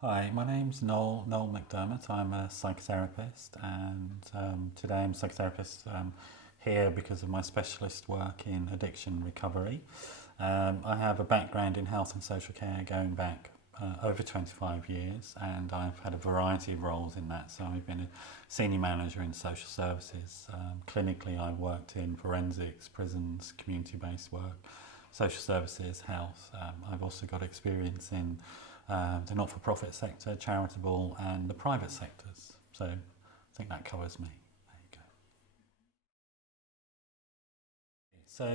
Hi, my name's Noel Mcdermott. I'm a psychotherapist, and today I'm a psychotherapist here because of my specialist work in addiction recovery. I have a background in health and social care going back over 25 years, and I've had a variety of roles in that. So I've been a senior manager in social services. Clinically, I've worked in forensics, prisons, community-based work, social services, health. I've also got experience in the not-for-profit sector, charitable, and the private sectors. So I think that covers me. There you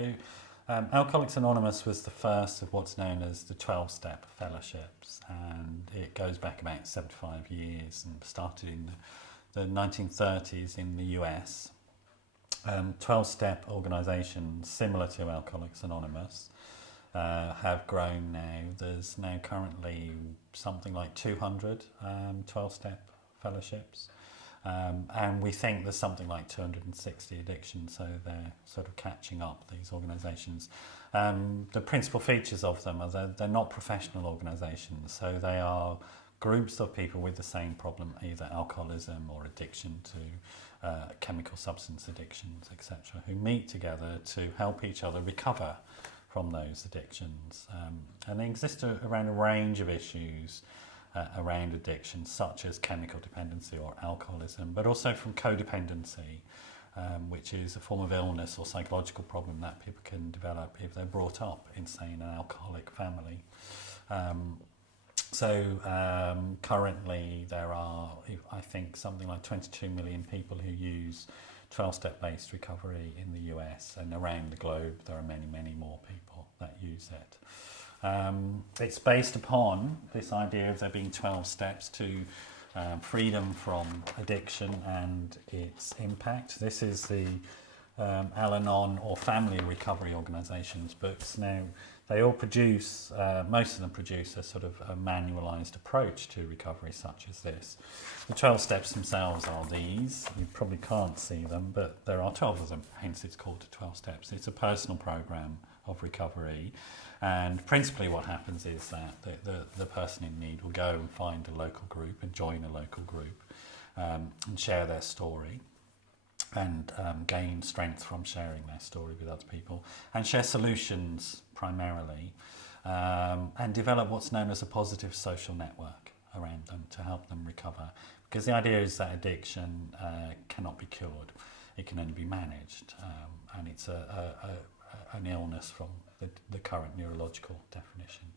go. So Alcoholics Anonymous was the first of what's known as the 12-step fellowships, and it goes back about 75 years and started in the 1930s in the US. 12-step organisations similar to Alcoholics Anonymous have grown now. There's now currently something like 200 12-step fellowships. And we think there's something like 260 addictions, so they're sort of catching up, these organisations. The principal features of them are they're not professional organisations, so they are groups of people with the same problem, either alcoholism or addiction to chemical substance addictions, etc., who meet together to help each other recover from those addictions. And they exist around a range of issues around addiction, such as chemical dependency or alcoholism, but also from codependency, which is a form of illness or psychological problem that people can develop if they're brought up in, say, an alcoholic family. Currently there are, I think, something like 22 million people who use 12-step based recovery in the US, and around the globe there are many, many more people that use it. It's based upon this idea of there being 12 steps to freedom from addiction and its impact. This is the Al-Anon or Family Recovery Organisation's books. Now, they all produce, most of them produce a sort of a manualised approach to recovery such as this. The 12 steps themselves are these. You probably can't see them, but there are 12 of them, hence it's called the 12 steps. It's a personal programme of recovery, and principally what happens is that the person in need will go and find a local group and join a local group and share their story and gain strength from sharing their story with other people, and share solutions primarily, and develop what's known as a positive social network around them to help them recover. Because the idea is that addiction cannot be cured, it can only be managed, and it's an illness from the current neurological definition.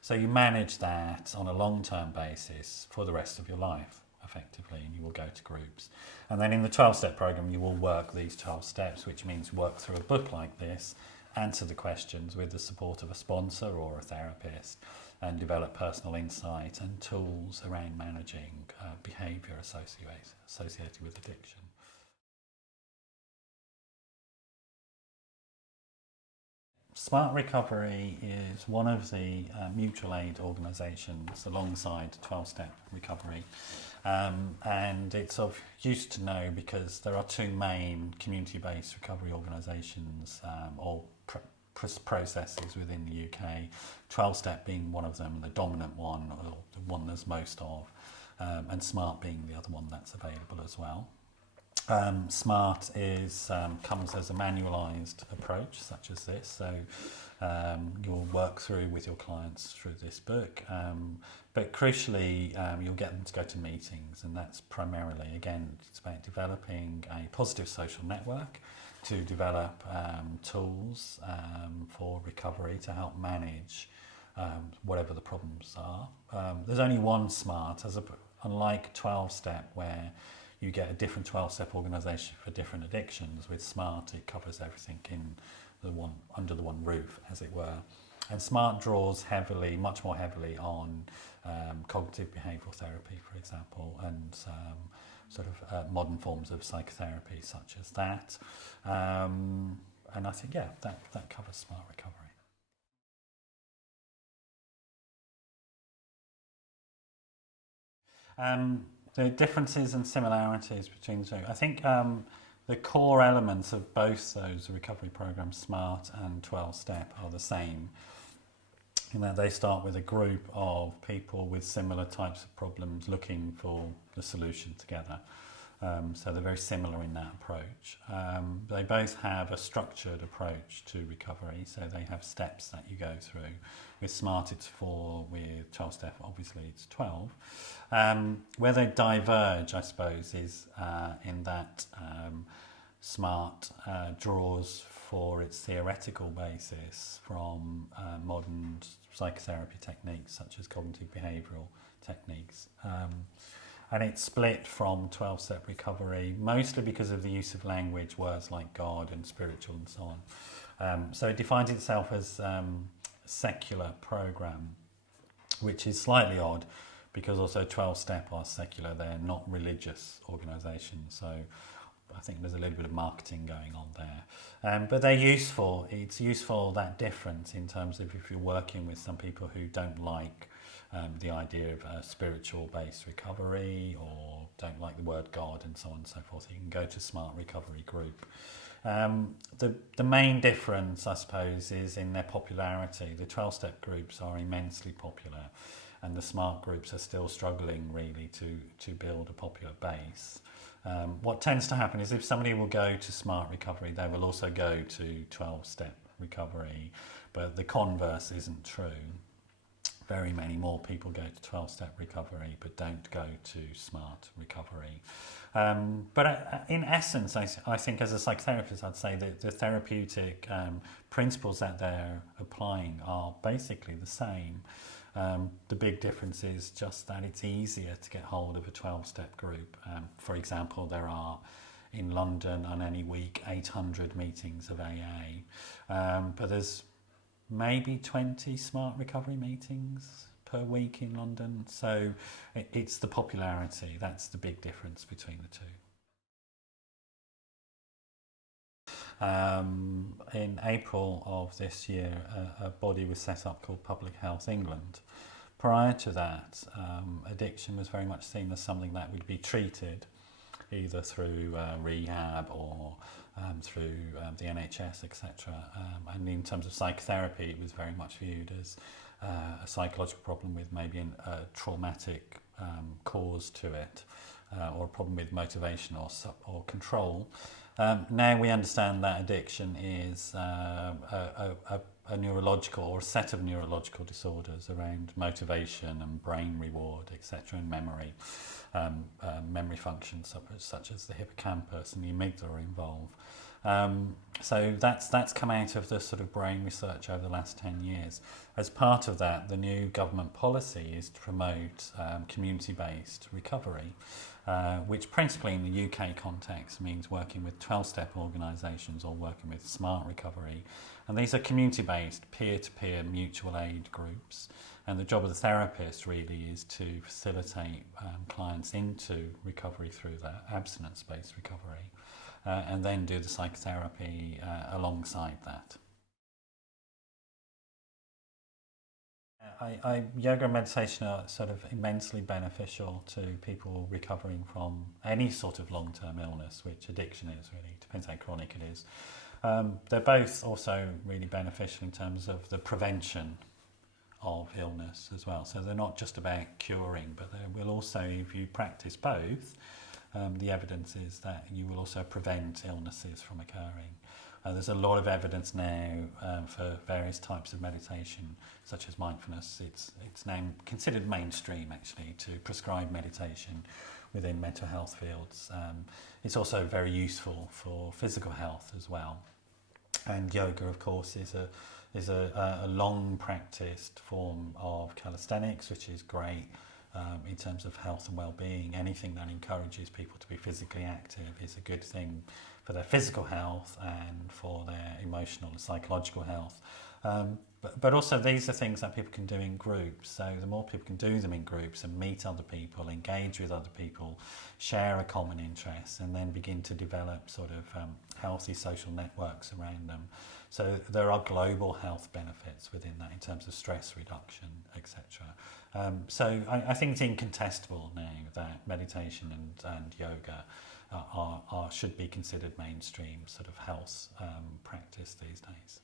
So you manage that on a long-term basis for the rest of your life, effectively, and you will go to groups. And then in the 12-step program, you will work these 12 steps, which means work through a book like this, answer the questions with the support of a sponsor or a therapist, and develop personal insight and tools around managing behaviour associated with addiction. Smart Recovery is one of the mutual aid organisations alongside 12-step recovery, and it's of use to know because there are two main community-based recovery organisations or processes within the UK, 12-step being one of them, the dominant one, or the one there's most of, and Smart being the other one that's available as well. Smart comes as a manualised approach, such as this. So you'll work through with your clients through this book, but crucially, you'll get them to go to meetings, and that's primarily, again, it's about developing a positive social network to develop tools for recovery to help manage whatever the problems are. There's only one Smart, unlike 12-step, where you get a different 12-step organisation for different addictions. With Smart, it covers everything under the one roof, as it were. And Smart draws much more heavily on cognitive behavioural therapy, for example, and modern forms of psychotherapy, such as that. And I think, that covers Smart Recovery. The differences and similarities between the two. I think the core elements of both those recovery programs, Smart and 12-Step, are the same. in that they start with a group of people with similar types of problems looking for the solution together. So they're very similar in that approach. They both have a structured approach to recovery, so they have steps that you go through. With SMART it's 4, with 12-step obviously it's 12. Where they diverge, I suppose, is in that SMART draws for its theoretical basis from modern psychotherapy techniques such as cognitive behavioural techniques. And it's split from 12-step recovery, mostly because of the use of language, words like God and spiritual and so on. So it defines itself as a secular program, which is slightly odd because also 12-step are secular, they're not religious organisations. So I think there's a little bit of marketing going on there. But they're useful. It's useful, that difference, in terms of if you're working with some people who don't like the idea of spiritual-based recovery or don't like the word God and so on and so forth, you can go to SMART Recovery Group. The main difference, I suppose, is in their popularity. The 12-step groups are immensely popular and the SMART groups are still struggling really to build a popular base. What tends to happen is if somebody will go to SMART Recovery, they will also go to 12-step recovery, but the converse isn't true. Very many more people go to 12-step recovery but don't go to SMART Recovery. But in essence, I think as a psychotherapist, I'd say that the therapeutic principles that they're applying are basically the same. The big difference is just that it's easier to get hold of a 12-step group. For example, there are in London on any week 800 meetings of AA, but there's maybe 20 SMART recovery meetings per week in London. So it's the popularity, that's the big difference between the two. In April of this year, a body was set up called Public Health England. Prior to that, addiction was very much seen as something that would be treated either through rehab or through the NHS, etc. And in terms of psychotherapy, it was very much viewed as a psychological problem with maybe a traumatic cause to it, or a problem with motivation or control. Now we understand that addiction is a neurological or a set of neurological disorders around motivation and brain reward, etc., and memory. Memory functions such as the hippocampus and the amygdala are involved. So that's come out of the sort of brain research over the last 10 years. As part of that, the new government policy is to promote community-based recovery, which principally in the UK context means working with 12-step organisations or working with SMART Recovery. And these are community-based, peer-to-peer mutual aid groups. And the job of the therapist really is to facilitate clients into recovery through that abstinence-based recovery, and then do the psychotherapy alongside that. Yoga and meditation are sort of immensely beneficial to people recovering from any sort of long-term illness, which addiction is really, depends how chronic it is. They're both also really beneficial in terms of the prevention of illness as well. So they're not just about curing, but they will also, if you practice both, the evidence is that you will also prevent illnesses from occurring. There's a lot of evidence now for various types of meditation, such as mindfulness. It's now considered mainstream, actually, to prescribe meditation within mental health fields. It's also very useful for physical health as well. And yoga, of course, is a long practiced form of calisthenics, which is great in terms of health and well-being. Anything that encourages people to be physically active is a good thing for their physical health and for their emotional and psychological health. But also these are things that people can do in groups. So the more people can do them in groups and meet other people, engage with other people, share a common interest, and then begin to develop sort of healthy social networks around them. So there are global health benefits within that in terms of stress reduction, etc. So I think it's incontestable now that meditation and yoga should be considered mainstream sort of health practice these days.